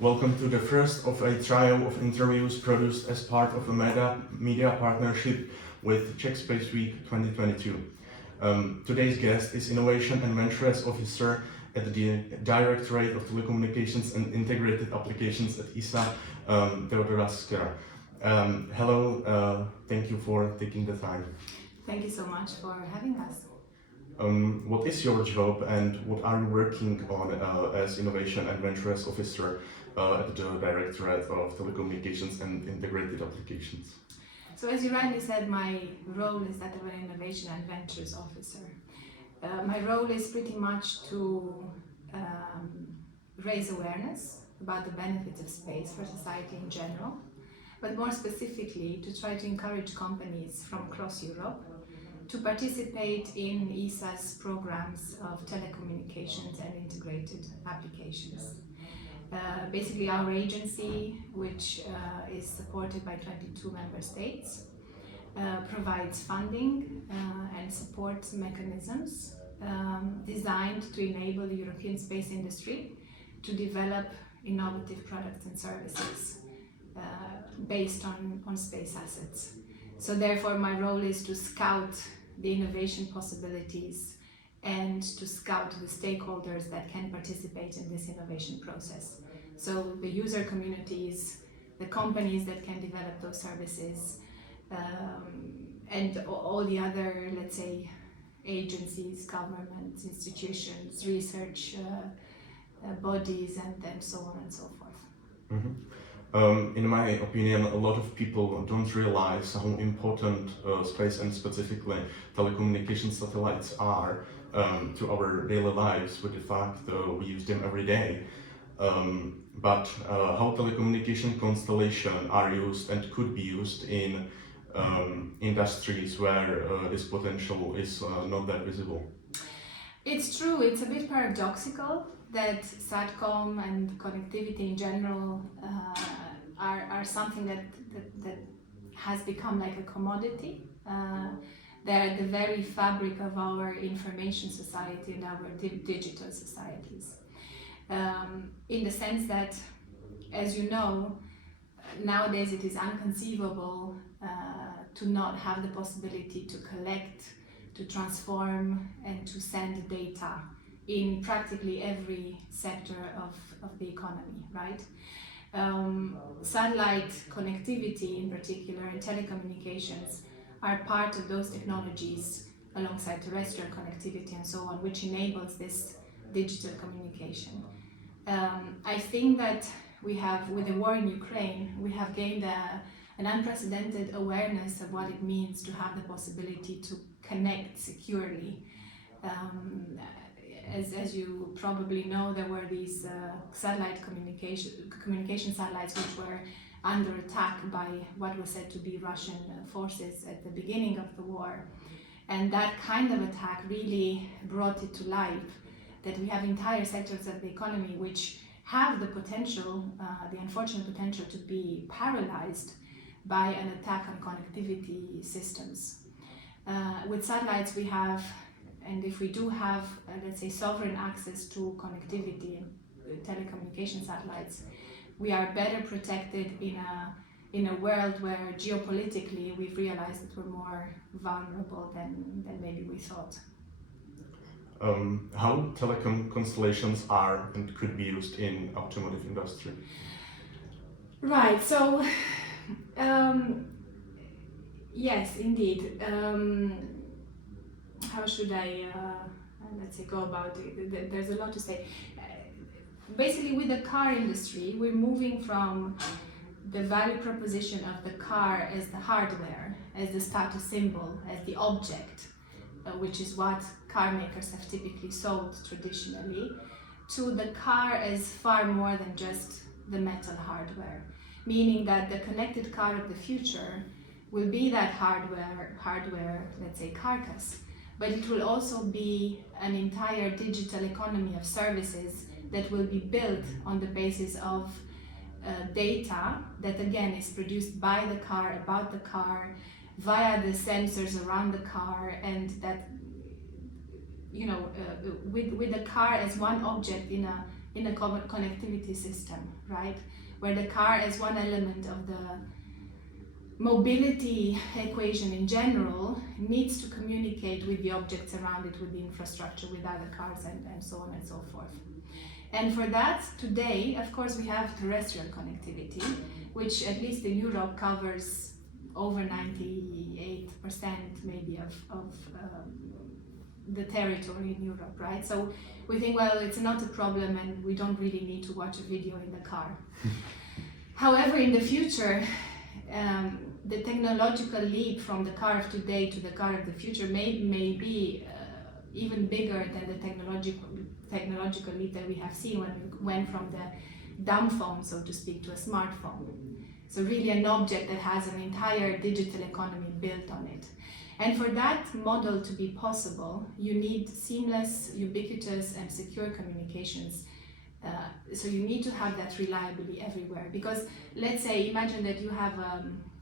Welcome to the first of a trio of interviews produced as part of a media partnership with Czech Space Week 2022. Today's guest is Innovation and Ventures Officer at the Directorate of Telecommunications and Integrated Applications at ISA, Teodora Secara. Hello, thank you for taking the time. Thank you so much for having us. What is your job and what are you working on as Innovation and Ventures Officer at the Directorate of Telecommunications and Integrated Applications? So as you rightly said, my role is that of an Innovation and Ventures Officer. My role is pretty much to raise awareness about the benefits of space for society in general, but more specifically to try to encourage companies from across Europe to participate in ISA's programs of telecommunications and integrated applications. Basically, our agency, which is supported by 22 member states, provides funding and support mechanisms designed to enable the European space industry to develop innovative products and services based on space assets. So therefore, my role is to scout the innovation possibilities and to scout the stakeholders that can participate in this innovation process. So the user communities, the companies that can develop those services, and all the other, let's say, agencies, governments, institutions, research bodies, and so on and so forth. Mm-hmm. In my opinion, a lot of people don't realize how important space and specifically telecommunication satellites are to our daily lives, with the fact we use them every day. But how telecommunication constellations are used and could be used in industries where this potential is not that visible. It's true, it's a bit paradoxical that SATCOM and connectivity in general are something that has become like a commodity. They're at the very fabric of our information society and our digital societies. In the sense that, as you know, nowadays it is inconceivable to not have the possibility to collect, to transform, and to send data in practically every sector of the economy, right? Satellite connectivity in particular and telecommunications are part of those technologies alongside terrestrial connectivity and so on, which enables this digital communication. I think that we have, with the war in Ukraine, we have gained an unprecedented awareness of what it means to have the possibility to connect securely. As you probably know, there were these satellite communication satellites which were under attack by what was said to be Russian forces at the beginning of the war. And that kind of attack really brought it to life that we have entire sectors of the economy which have the potential, the unfortunate potential to be paralyzed by an attack on connectivity systems. With satellites we have, and if we do have, let's say, sovereign access to connectivity, telecommunication satellites, we are better protected in a world where geopolitically we've realized that we're more vulnerable than maybe we thought. How telecom constellations are and could be used in automotive industry? Right, so yes, indeed. How should I, let's say, go about it? There's a lot to say. Basically, with the car industry, we're moving from the value proposition of the car as the hardware, as the status symbol, as the object, which is what car makers have typically sold traditionally, to the car as far more than just the metal hardware. Meaning that the connected car of the future will be that hardware, let's say, carcass, but it will also be an entire digital economy of services that will be built on the basis of data that again is produced by the car, about the car, via the sensors around the car, and that, with the car as one object in in a connectivity system, right? Where the car is one element of the mobility equation in general needs to communicate with the objects around it, with the infrastructure, with other cars, and so on and so forth. And for that, today, of course, we have terrestrial connectivity, which at least in Europe covers over 98% maybe of the territory in Europe, right? So we think, well, it's not a problem and we don't really need to watch a video in the car. However, in the future, the technological leap from the car of today to the car of the future may be even bigger than the technological leap that we have seen when we went from the dumb phone, so to speak, to a smartphone. So really an object that has an entire digital economy built on it. And for that model to be possible, you need seamless, ubiquitous, and secure communications. So you need to have that reliably everywhere. Because let's say, imagine that you have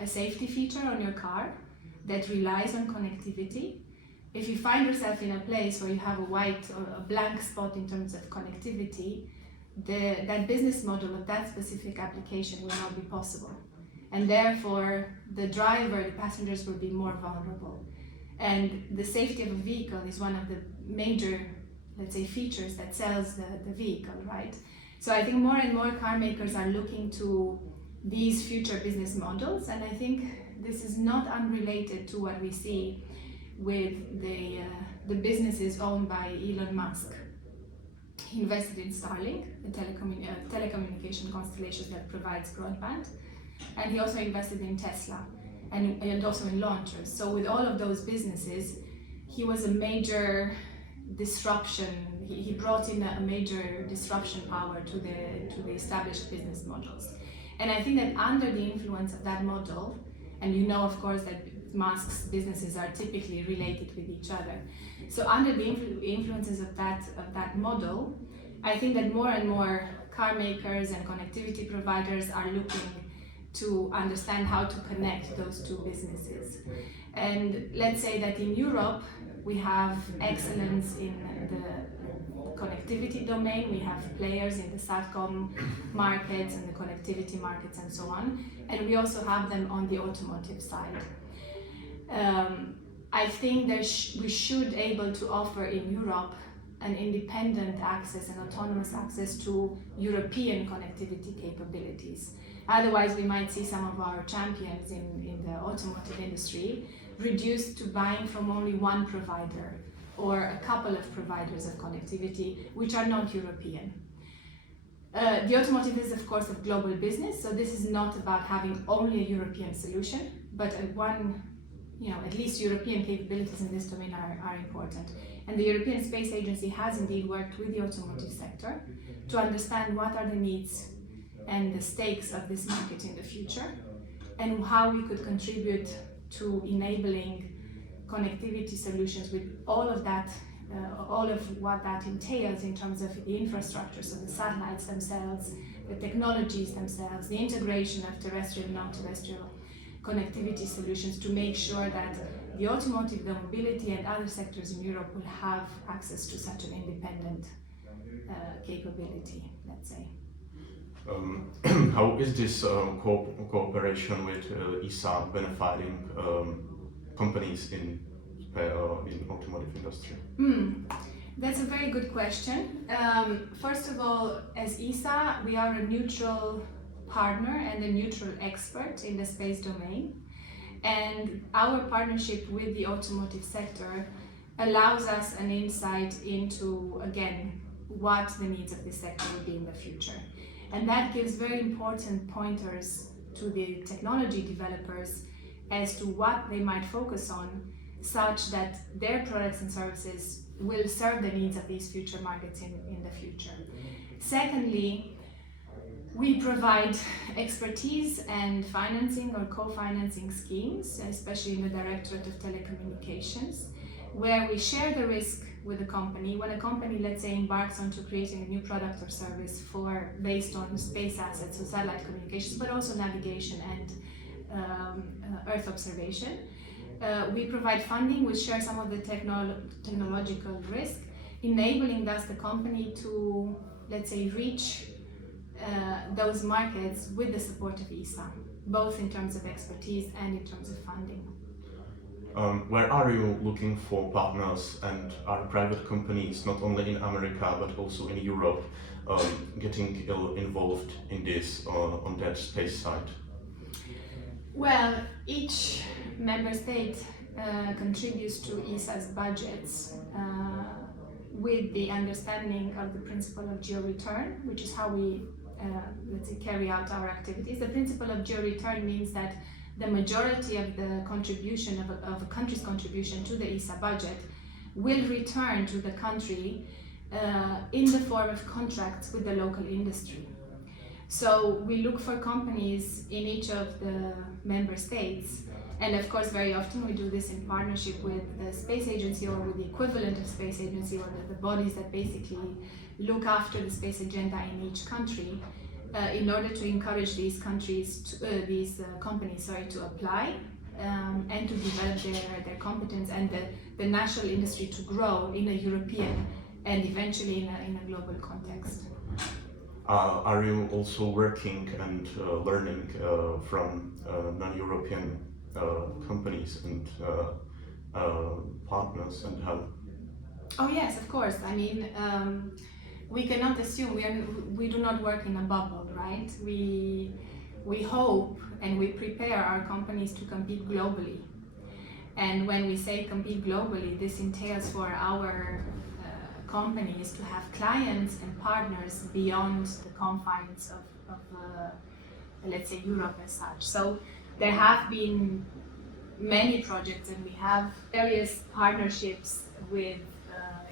a safety feature on your car that relies on connectivity. If you find yourself in a place where you have a white or a blank spot in terms of connectivity, that business model of that specific application will not be possible. And therefore, the driver, the passengers will be more vulnerable. And the safety of a vehicle is one of the major, let's say, features that sells the vehicle, right? So I think more and more car makers are looking to these future business models, and I think this is not unrelated to what we see with the businesses owned by Elon Musk. He invested in Starlink, the telecommunication constellation that provides broadband, and he also invested in Tesla and also in launchers. So with all of those businesses, he was a major disruption. He brought in a major disruption power to the established business models. And I think that under the influence of that model, and you know, of course, that Musk's businesses are typically related with each other. So under the influences of that model, I think that more and more car makers and connectivity providers are looking to understand how to connect those two businesses. And let's say that in Europe, we have excellence in the connectivity domain. We have players in the SATCOM markets and the connectivity markets and so on. And we also have them on the automotive side. I think we should able to offer in Europe an independent access and autonomous access to European connectivity capabilities. Otherwise, we might see some of our champions in the automotive industry reduced to buying from only one provider or a couple of providers of connectivity, which are not European. The automotive is, of course, a global business, so this is not about having only a European solution, but at least European capabilities in this domain are important. And the European Space Agency has indeed worked with the automotive sector to understand what are the needs and the stakes of this market in the future, and how we could contribute to enabling connectivity solutions with all of that, all of what that entails in terms of the infrastructure, so the satellites themselves, the technologies themselves, the integration of terrestrial and non-terrestrial connectivity solutions to make sure that the automotive, the mobility, and other sectors in Europe will have access to such an independent capability, let's say. How is this cooperation with ESA benefiting companies in automotive industry? That's a very good question. First of all, as ESA, we are a neutral partner and a neutral expert in the space domain. And our partnership with the automotive sector allows us an insight into, again, what the needs of this sector will be in the future. And that gives very important pointers to the technology developers as to what they might focus on, such that their products and services will serve the needs of these future markets in the future. Secondly, we provide expertise and financing or co-financing schemes, especially in the Directorate of Telecommunications, where we share the risk with the company. When a company, let's say, embarks onto creating a new product or service based on space assets, so satellite communications, but also navigation and Earth observation, we provide funding, we share some of the technological risk, enabling thus the company to let's say, reach those markets with the support of ESA, both in terms of expertise and in terms of funding. Where are you looking for partners, and are private companies, not only in America but also in Europe, getting involved in this on that space side? Well, each member state contributes to ESA's budgets with the understanding of the principle of geo-return, which is how we let's say, carry out our activities. The principle of geo-return means that the majority of the contribution of a country's contribution to the ESA budget will return to the country in the form of contracts with the local industry. So we look for companies in each of the member states, and of course very often we do this in partnership with the space agency or with the equivalent of space agency, or the bodies that basically look after the space agenda in each country, in order to encourage these countries, companies to apply and to develop their competence, and the national industry to grow in a European and eventually in a global context. Are you also working and learning from non-European companies and partners, and how? Oh yes, of course. I mean, we cannot assume we do not work in a bubble, right? We hope and we prepare our companies to compete globally. And when we say compete globally, this entails for our companies to have clients and partners beyond the confines of let's say, Europe as such. So there have been many projects, and we have various partnerships with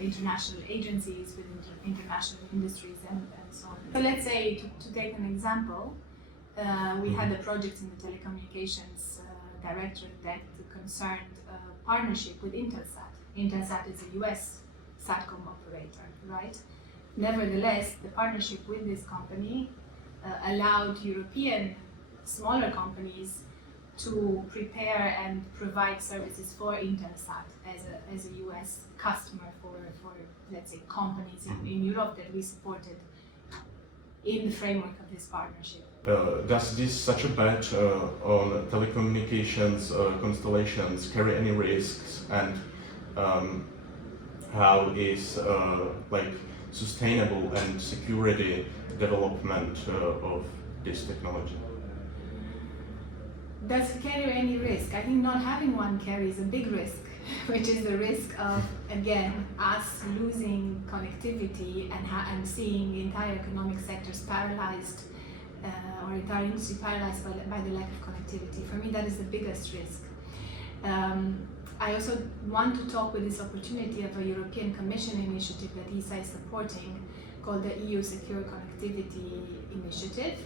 international agencies, with international industries, and so on. So let's say, to take an example, we had a project in the telecommunications directorate that concerned a partnership with Intelsat. Intelsat is a US SATCOM operator, right? Nevertheless, the partnership with this company allowed European smaller companies to prepare and provide services for Intelsat as a US customer for let's say, companies in Europe that we supported in the framework of this partnership. Does this such a bet on telecommunications constellations carry any risks, and how is like sustainable and security development of this technology? Does it carry any risk? I think not having one carries a big risk, which is the risk of, again, us losing connectivity and seeing the entire economic sectors paralyzed, or entire industry paralyzed by the lack of connectivity. For me, that is the biggest risk. I also want to talk with this opportunity of a European Commission initiative that ESA is supporting, called the EU Secure Connectivity Initiative,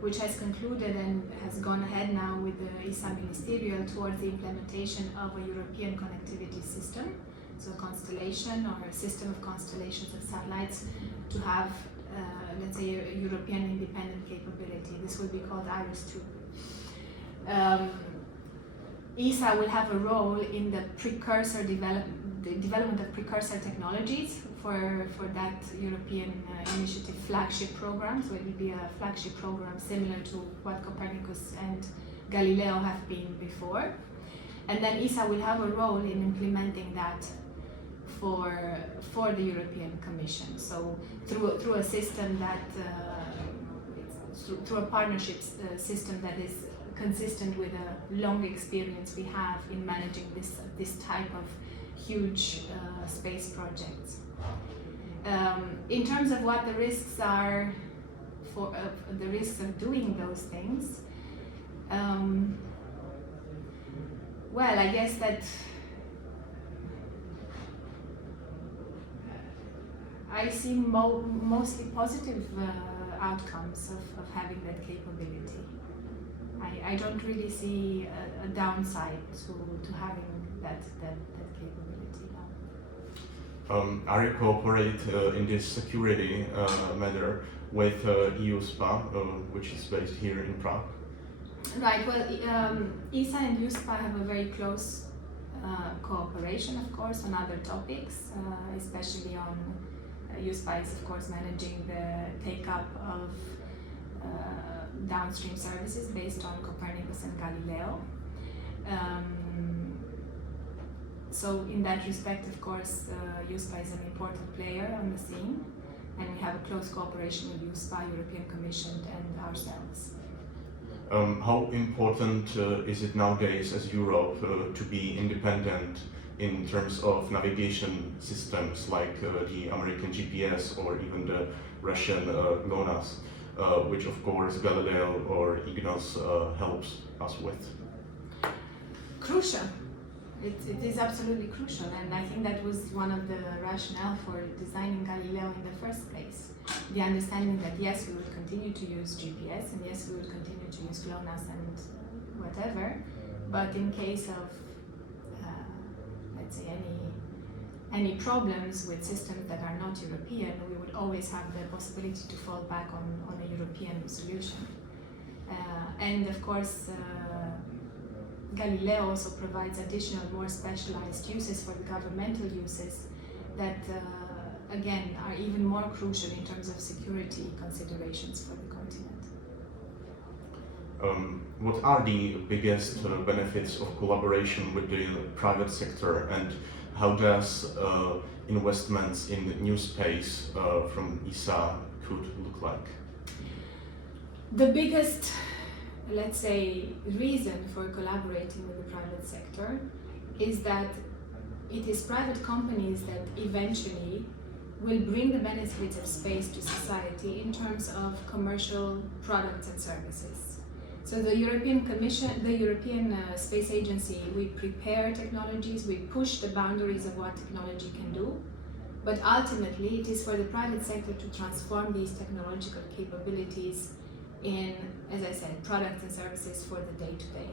which has concluded and has gone ahead now with the ESA ministerial towards the implementation of a European connectivity system, so a constellation or a system of constellations of satellites to have, let's say, a European independent capability. This will be called IRIS-2. ESA will have a role in the development of precursor technologies for that European initiative flagship program. So it will be a flagship program similar to what Copernicus and Galileo have been before. And then ESA will have a role in implementing that for the European Commission. So through a system that, through a partnership system that is consistent with a long experience we have in managing this type of huge space projects. In terms of what the risks are the risks of doing those things, well, I guess that I see mostly positive outcomes of having that capability. I don't really see a downside to having that capability now. Are you cooperate in this security matter with EU SPA, which is based here in Prague? Right, well, ESA and USPA have a very close cooperation, of course, on other topics, especially on USPA is of course managing the take-up of downstream services based on Copernicus and Galileo. So in that respect, of course, USPA is an important player on the scene, and we have a close cooperation with USPA, European Commission, and ourselves. How important is it nowadays as Europe to be independent in terms of navigation systems like the American GPS or even the Russian GLONASS, which of course Galileo or EGNOS helps us with? Crucial. It is absolutely crucial, and I think that was one of the rationale for designing Galileo in the first place. The understanding that yes, we would continue to use GPS, and yes, we would continue to use GLONASS and whatever, but in case of, let's say, any problems with systems that are not European, we would always have the possibility to fall back on a European solution. And of course, Galileo also provides additional, more specialized uses for the governmental uses that, again, are even more crucial in terms of security considerations for the continent. What are the biggest benefits of collaboration with the private sector, and how does investments in new space from ESA could look like? The biggest, let's say, reason for collaborating with the private sector is that it is private companies that eventually will bring the benefits of space to society in terms of commercial products and services. So the European Commission, the European Space Agency, we prepare technologies, we push the boundaries of what technology can do, but ultimately it is for the private sector to transform these technological capabilities in, as I said, products and services for the day-to-day,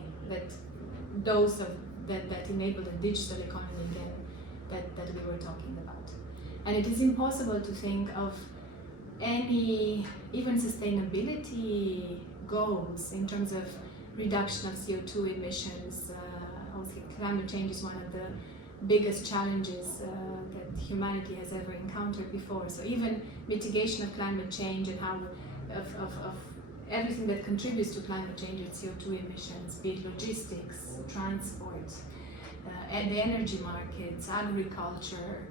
that enable the digital economy again that we were talking about. And it is impossible to think of any, even sustainability goals in terms of reduction of CO2 emissions. Obviously, climate change is one of the biggest challenges that humanity has ever encountered before. So even mitigation of climate change and how of everything that contributes to climate change and CO2 emissions, be it logistics, transport, and the energy markets, agriculture,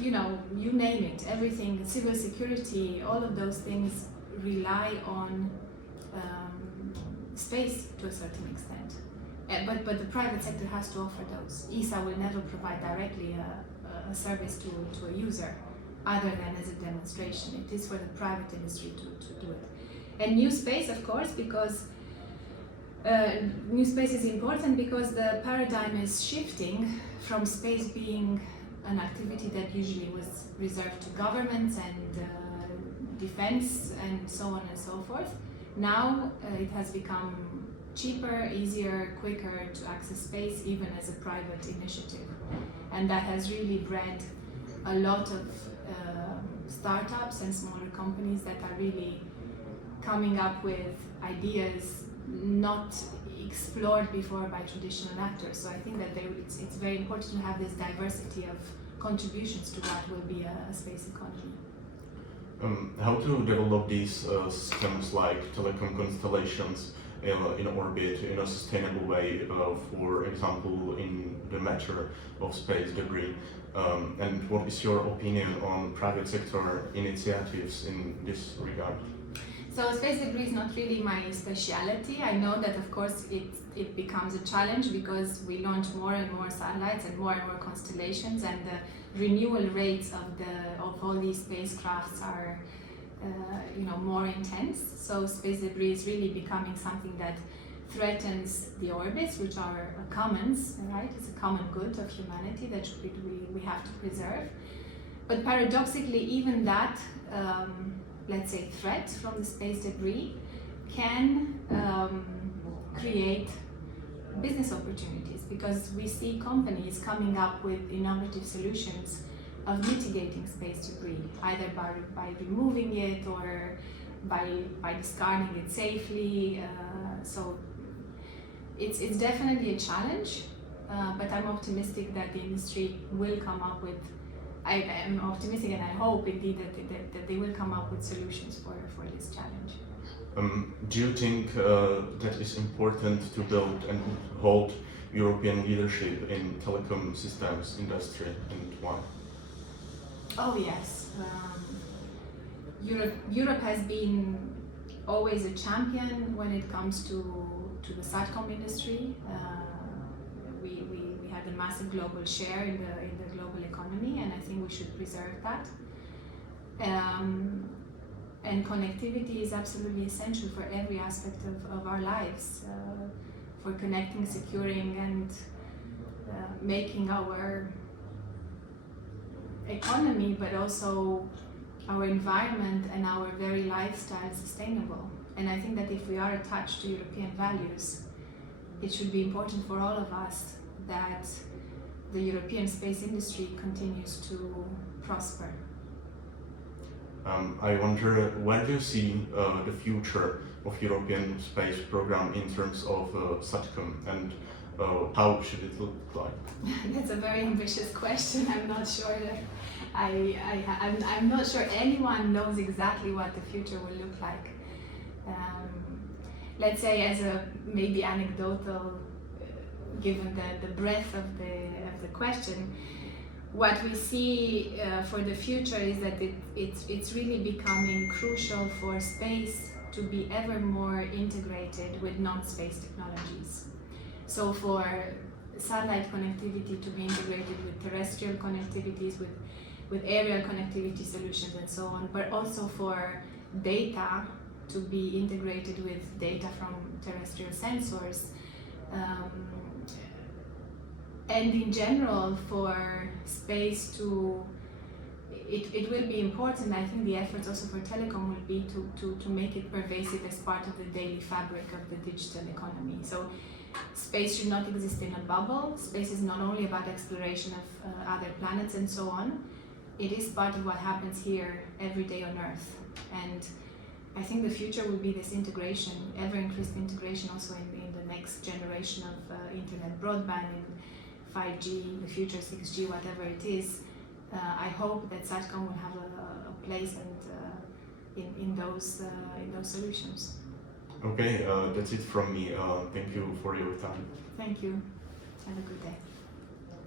you name it, everything, civil security, all of those things rely on space to a certain extent. But the private sector has to offer those. ESA will never provide directly a service to a user, other than as a demonstration. It is for the private industry to do it. And new space, of course, because new space is important because the paradigm is shifting from space being an activity that usually was reserved to governments and defense and so on and so forth. Now it has become cheaper, easier, quicker to access space, even as a private initiative. And that has really bred a lot of startups and smaller companies that are really coming up with ideas not explored before by traditional actors. So I think that it's very important to have this diversity of contributions to what will be a space economy. How to develop these systems like telecom constellations in orbit in a sustainable way, for example, in the matter of space debris? And what is your opinion on private sector initiatives in this regard? So space debris is not really my speciality. I know that of course it becomes a challenge because we launch more and more satellites and more constellations, and the renewal rates of all these spacecrafts are more intense. So space debris is really becoming something that threatens the orbits, which are a commons, right? It's a common good of humanity that we have to preserve. But paradoxically, even that let's say threat from the space debris can create business opportunities, because we see companies coming up with innovative solutions of mitigating space debris, either by removing it or by discarding it safely. So it's definitely a challenge, but I'm optimistic that the industry will come up with, I am optimistic and I hope indeed that they will come up with solutions for this challenge. Do you think that it's important to build and hold European leadership in telecom systems industry, and why? Oh yes, Europe has been always a champion when it comes to the Satcom industry. We had a massive global share in the global economy, and I think we should preserve that. And connectivity is absolutely essential for every aspect of our lives, for connecting, securing, and making our economy, but also our environment and our very lifestyle sustainable. And I think that if we are attached to European values, it should be important for all of us that the European space industry continues to prosper. I wonder, where do you see the future of European space program in terms of Satcom, and how should it look like? That's a very ambitious question. I'm not sure that I'm not sure anyone knows exactly what the future will look like. Let's say, as a maybe anecdotal, given the breadth of the question, what we see for the future is that it's really becoming crucial for space to be ever more integrated with non-space technologies. So for satellite connectivity to be integrated with terrestrial connectivities, with aerial connectivity solutions and so on, but also for data to be integrated with data from terrestrial sensors. And in general, for space to, it will be important. I think the efforts also for telecom will be to make it pervasive as part of the daily fabric of the digital economy. So space should not exist in a bubble. Space is not only about exploration of other planets and so on. It is part of what happens here every day on Earth. And I think the future will be this integration, ever-increased integration also in the next generation of internet broadband, in 5G, the future 6G, whatever it is. I hope that Satcom will have a place and in those solutions. Okay, that's it from me. Thank you for your time. Thank you. Have a good day.